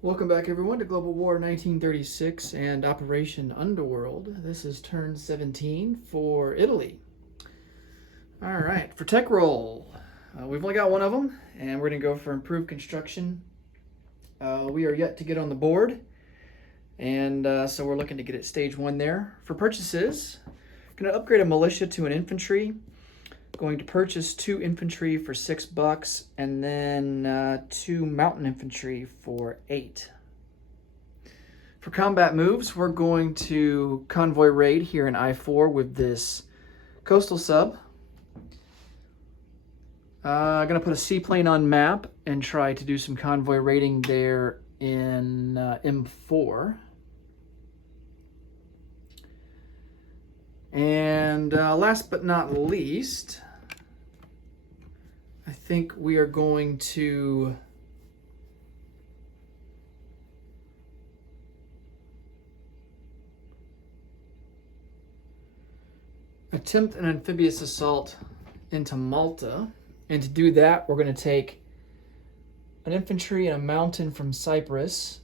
Welcome back, everyone, to Global War 1936 and Operation Underworld. This is turn 17 for Italy. All right, for tech roll, we've only got one of them, and we're going to go for improved construction. We are yet to get on the board, and so we're looking to get at stage 1 there. For purchases, going to upgrade a militia to an infantry. Going to purchase 2 infantry for $6, and then 2 mountain infantry for 8. For combat moves, we're going to convoy raid here in I-4 with this coastal sub. I'm going to put a seaplane on map and try to do some convoy raiding there in M4. And last but not least, I think we are going to attempt an amphibious assault into Malta. And to do that, we're going to take an infantry and a mountain from Cyprus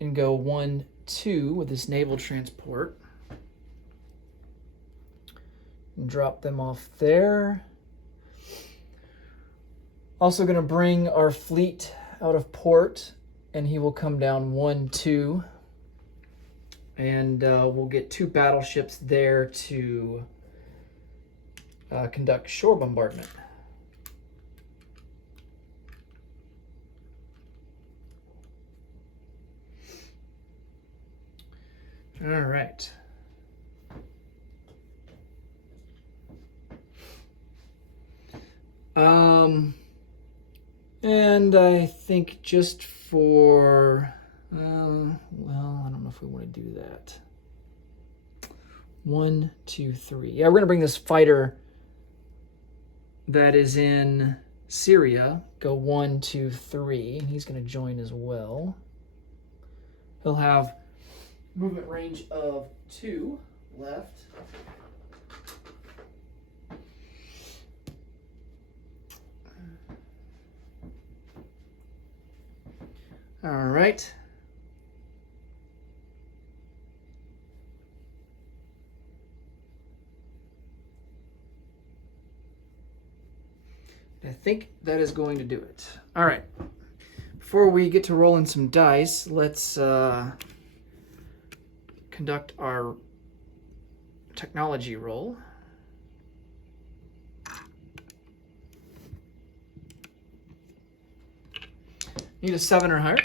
and go 1-2 with this naval transport. And drop them off there. Also going to bring our fleet out of port, and he will come down 1-2. And we'll get 2 battleships there to conduct shore bombardment. All right. And I think just for, well, I don't know if we want to do that. 1, 2, 3. Yeah, we're going to bring this fighter that is in Syria, go 1, 2, 3, and he's going to join as well. He'll have movement range of 2 left. All right. I think that is going to do it. All right. Before we get to rolling some dice, let's conduct our technology roll. Need a 7 or higher.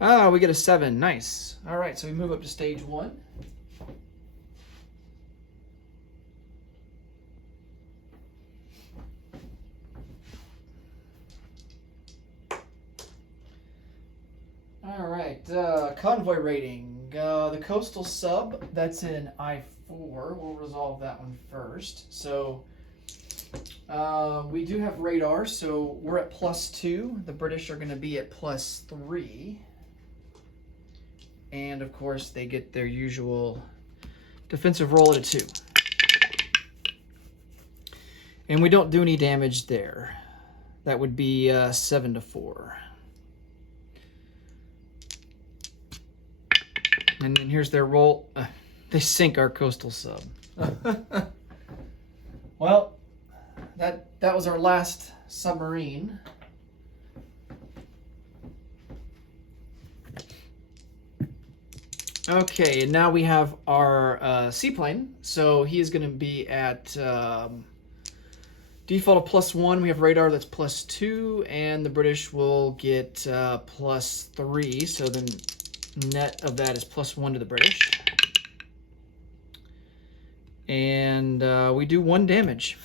Ah, we get a 7. Nice. All right, so we move up to stage 1. All right, convoy rating. The coastal sub, that's in I-4. We'll resolve that one first. So we do have radar, so we're at +2. The British are going to be at +3. And, of course, they get their usual defensive roll at a 2. And we don't do any damage there. That would be 7-4. And then here's their roll. They sink our coastal sub. Well, that was our last submarine. Okay, and now we have our seaplane. So he is going to be at default of +1. We have radar that's +2, and the British will get +3. So then net of that is +1 to the British. And we do 1 damage.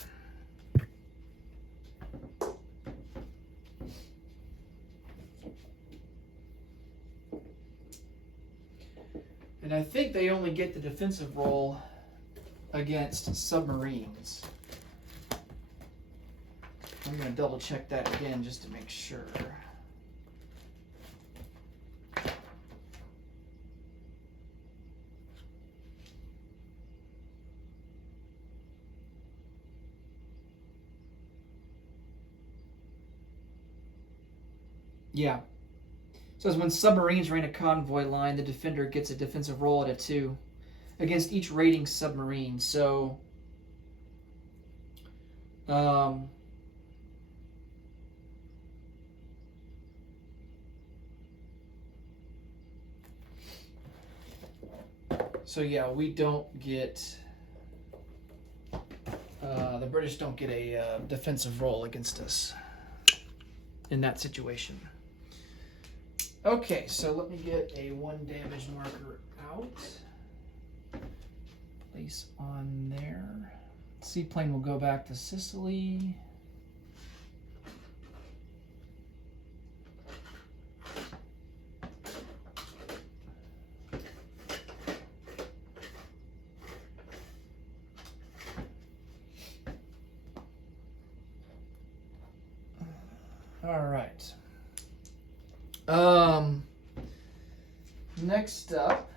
And I think they only get the defensive roll against submarines. I'm going to double check that again just to make sure. Yeah. says when submarines rain a convoy line, the defender gets a defensive roll at a 2 against each raiding submarine. So, yeah, we don't get. The British don't get a defensive roll against us in that situation. Okay, so let me get a 1 damage marker out. Place on there. Seaplane will go back to Sicily. All right. Next up,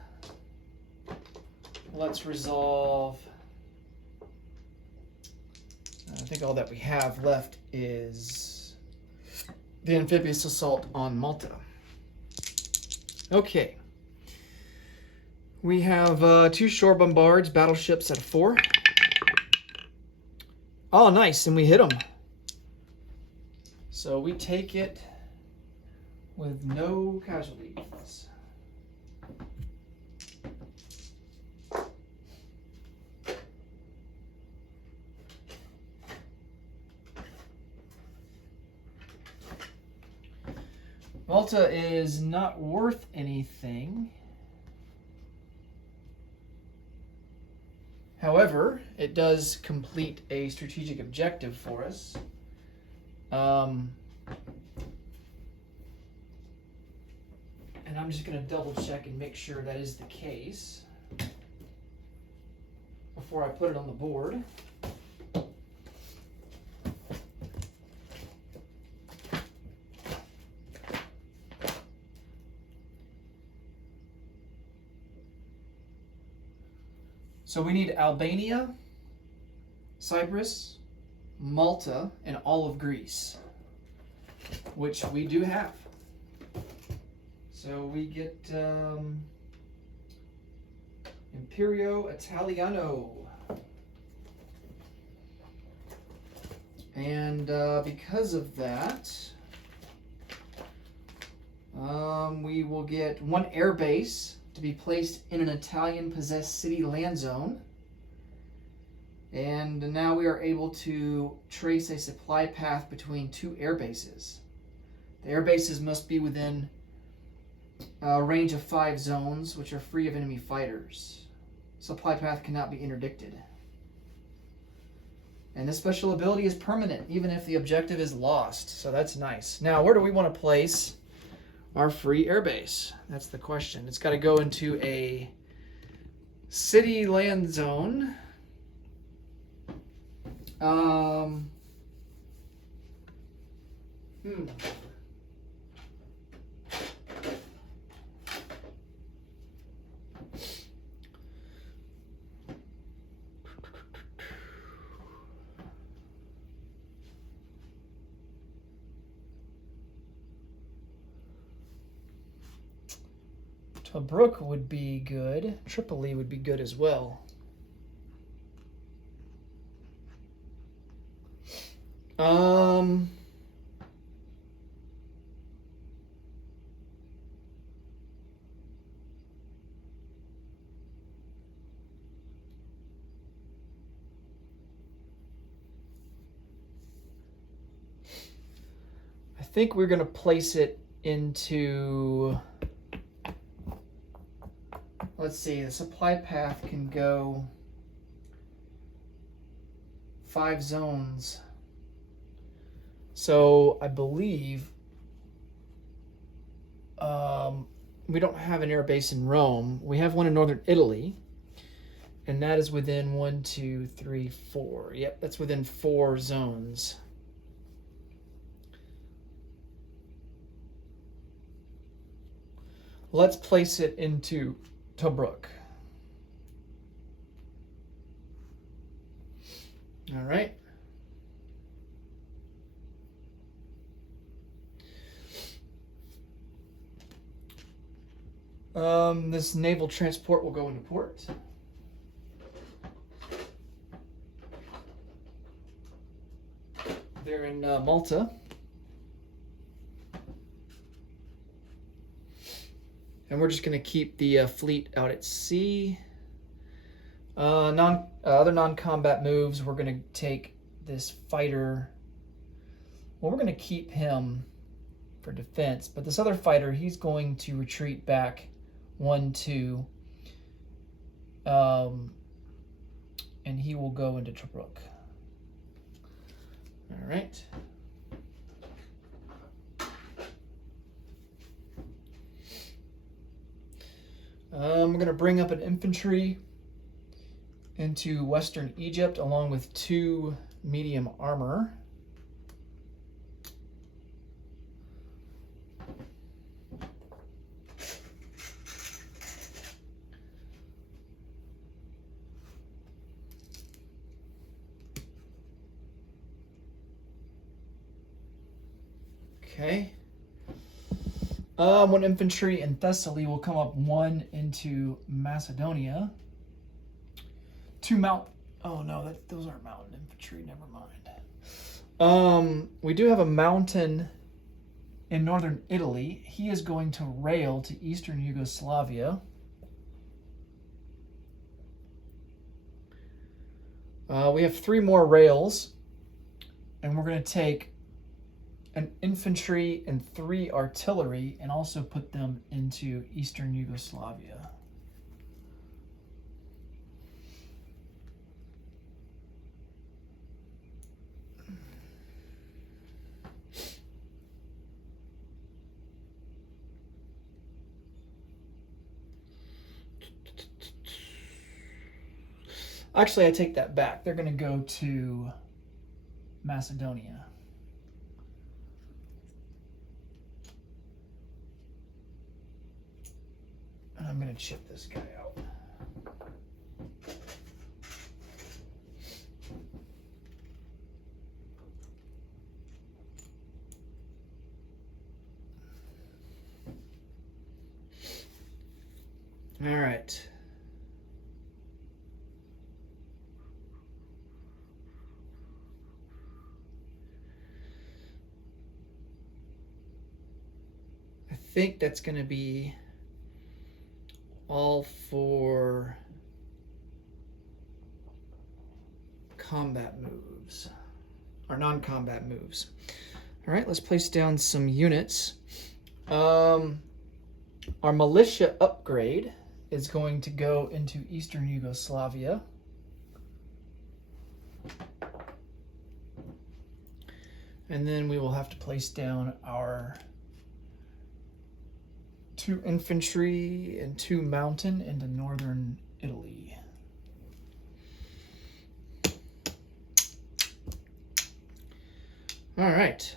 let's resolve. I think all that we have left is the amphibious assault on Malta. Okay. We have 2 shore bombards, battleships at a 4. Oh, nice, and we hit them. So we take it with no casualties. Malta is not worth anything. However, it does complete a strategic objective for us. And I'm just going to double check and make sure that is the case before I put it on the board. So we need Albania, Cyprus, Malta, and all of Greece, which we do have. So we get Imperio Italiano. And because of that, we will get 1 air base to be placed in an Italian-possessed city land zone. And now we are able to trace a supply path between 2 air bases. The air bases must be within a range of 5 zones, which are free of enemy fighters. Supply path cannot be interdicted. And this special ability is permanent, even if the objective is lost. So that's nice. Now, where do we want to place our free airbase? That's the question. It's got to go into a city land zone. Tobruk would be good. Tripoli would be good as well. I think we're going to place it into... Let's see, the supply path can go 5 zones. So I believe we don't have an air base in Rome. We have one in northern Italy, and that is within 1, 2, 3, 4. Yep, that's within 4 zones. Let's place it into Tobruk. All right. This naval transport will go into port. They're in Malta. And we're just going to keep the fleet out at sea. Other non-combat moves, we're going to take this fighter. Well, we're going to keep him for defense, but this other fighter, he's going to retreat back 1-2, and he will go into Tobruk. All right. We're going to bring up an infantry into Western Egypt along with 2 medium armor. Okay. 1 infantry in Thessaly will come up 1 into Macedonia. 2 mount. Oh no, those aren't mountain infantry. Never mind. We do have a mountain in northern Italy. He is going to rail to eastern Yugoslavia. We have 3 more rails, and we're going to take an infantry and 3 artillery and also put them into eastern Yugoslavia. Actually, I take that back. They're going to go to Macedonia. And I'm going to chip this guy out. All right. I think that's going to be all for combat moves, or non-combat moves. All right, let's place down some units. Our militia upgrade is going to go into eastern Yugoslavia. And then we will have to place down our 2 infantry and 2 mountain into northern Italy. All right.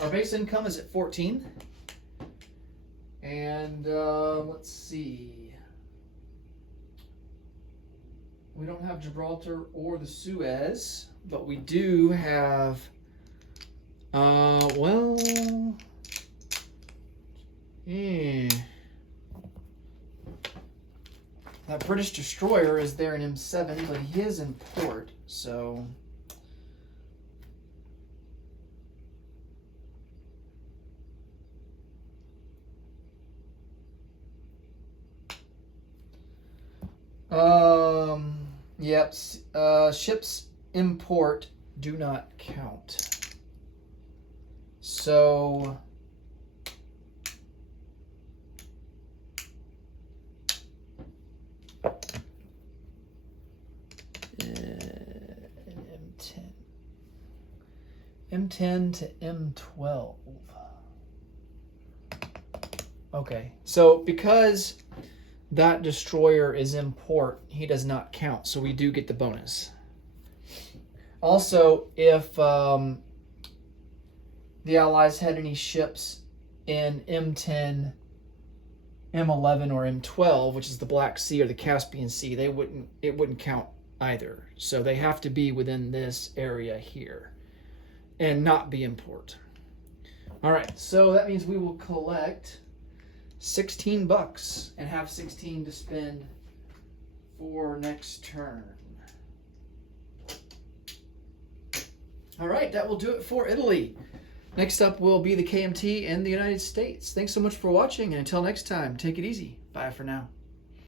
Our base income is at 14. And let's see. We don't have Gibraltar or the Suez, but we do have that British destroyer is there in M7, but he is in port, so yep, ships in port do not count. So M10 to M12. Okay, so because that destroyer is in port, he does not count, so we do get the bonus. Also, if the Allies had any ships in M10, M11, or M12, which is the Black Sea or the Caspian Sea, it wouldn't count either. So they have to be within this area here and not be in port. All right, so that means we will collect 16 bucks and have 16 to spend for next turn. All right, that will do it for Italy. Next up will be the KMT and the United States. Thanks so much for watching, and until next time, take it easy. Bye for now.